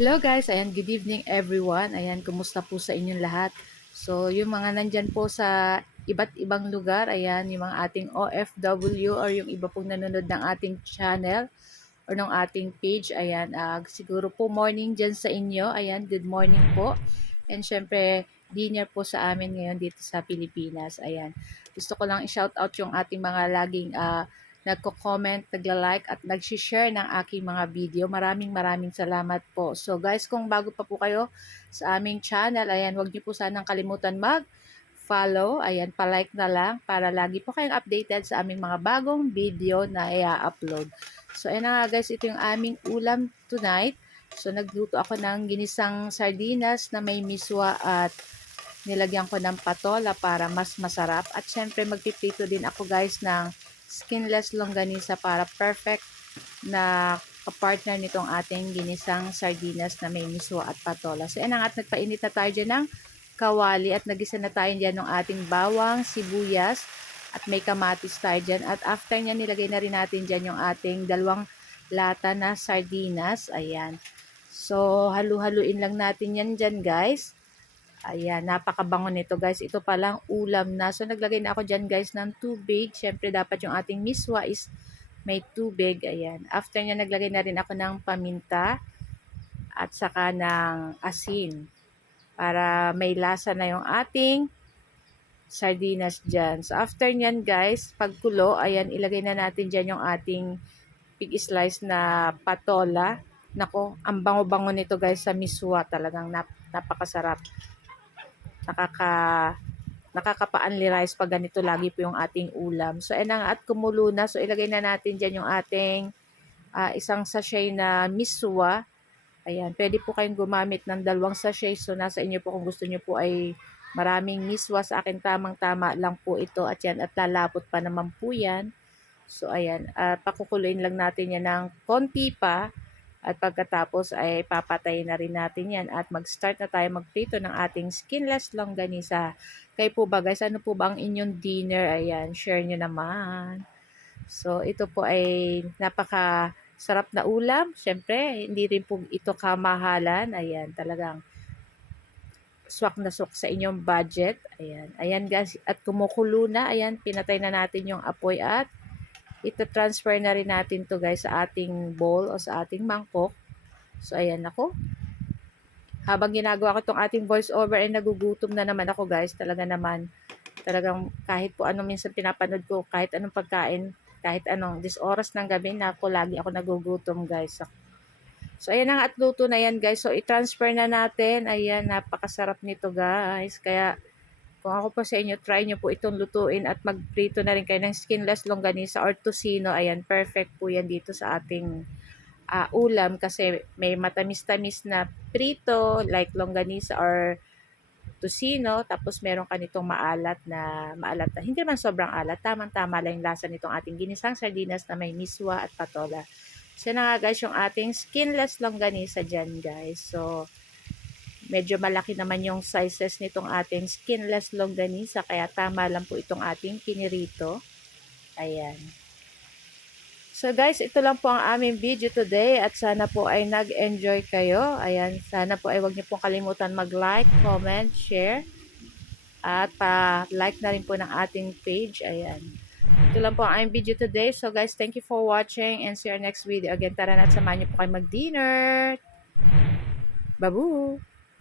Hello guys, ayan, good evening everyone. Ayan, kumusta po sa inyong lahat? So, yung mga nandyan po sa iba't ibang lugar, ayan, yung mga ating OFW or yung iba pong nanonood ng ating channel or ng ating page, ayan, siguro po morning dyan sa inyo. Ayan, good morning po. And syempre, dinner po sa amin ngayon dito sa Pilipinas. Ayan, gusto ko lang i-shout out yung ating mga laging nagko-comment, nagla-like at nag-share ng aking mga video. Maraming salamat po. So guys, kung bago pa po kayo sa aming channel, ayan, wag niyo po sanang kalimutan mag-follow. Ayan, pa-like na lang para lagi po kayong updated sa aming mga bagong video na i-upload. So ayan na nga guys, ito yung aming ulam tonight. So nagluto ako ng ginisang sardinas na may miswa at nilagyan ko ng patola para mas masarap. At syempre magpiprito din ako guys ng skinless longganisa para perfect na kapartner nitong ating ginisang sardinas na may miswa at patola. So yan at nagpainit na tayo dyan ng kawali at nagisa na tayo dyan ng ating bawang, sibuyas at may kamatis tayo dyan. At after nyan nilagay na rin natin dyan yung ating dalawang lata na sardinas. Ayan. So halu-haluin lang natin yan dyan guys. Ayan, napakabango nito guys. Ito palang ulam na. So naglagay na ako dyan guys ng tubig. Siyempre dapat yung ating miswa is may tubig. Ayan. After niya naglagay na rin ako ng paminta at saka ng asin. Para may lasa na yung ating sardinas dyan. So after nyan guys, pagkulo, ayan, ilagay na natin dyan yung ating pig slice na patola. Nako, ang bango-bango nito guys sa miswa. Talagang napakasarap. Nakaka-paanli rice pag ganito lagi po yung ating ulam. So, at kumulo na. So, ilagay na natin dyan yung ating isang sachet na miswa. Ayan, pwede po kayong gumamit ng dalawang sachet. So, nasa inyo po kung gusto nyo po ay maraming miswa. Sa akin, tamang-tama lang po ito. At yan, at lalapot pa naman po yan. So, ayan, pakukuluin lang natin yan ng konti pa. At pagkatapos ay papatayin na rin natin yan at mag-start na tayo magprito ng ating skinless longganisa. Kayo po ba guys, ano po ba ang inyong dinner? Ayan, share nyo naman. So ito po ay napaka sarap na ulam. Siyempre, hindi rin po ito kamahalan. Ayan, talagang swak na swak sa inyong budget. Ayan, ayan guys, at kumukulo na. Ayan, pinatay na natin yung apoy at ito-transfer na rin natin to guys sa ating bowl o sa ating mangkok. So, ayan ako. Habang ginagawa ko itong ating voice over ay nagugutom na naman ako guys. Talagang kahit po anong minsan pinapanood ko, kahit anong pagkain, kahit anong, this oras ng gabi na ako, lagi ako nagugutom guys. So, ayan ang at luto na yan guys. So, i-transfer na natin. Ayan, napakasarap nito guys. Kaya, kung ako po sa inyo, try nyo po itong lutuin at magprito na rin kayo ng skinless longganisa or tocino. Ayan, perfect po yan dito sa ating ulam kasi may matamis-tamis na prito like longganisa or tocino. Tapos meron ka nitong maalat na, hindi naman sobrang alat. Tamang-tama lang yung lasa nitong ating ginisang sardinas na may miswa at patola. So na nga guys yung ating skinless longganisa dyan guys. So, medyo malaki naman yung sizes nitong ating skinless longganisa kaya tama lang po itong ating pinirito. Ayan. So guys, ito lang po ang aming video today at sana po ay nag-enjoy kayo. Ayan, sana po ay huwag niyo pong kalimutan mag-like, comment, share at pa-like na rin po ng ating page. Ayan. Ito lang po ang aming video today. So guys, thank you for watching and see you next video. Again, tara na at samahan niyo po kayo mag-dinner. Babu!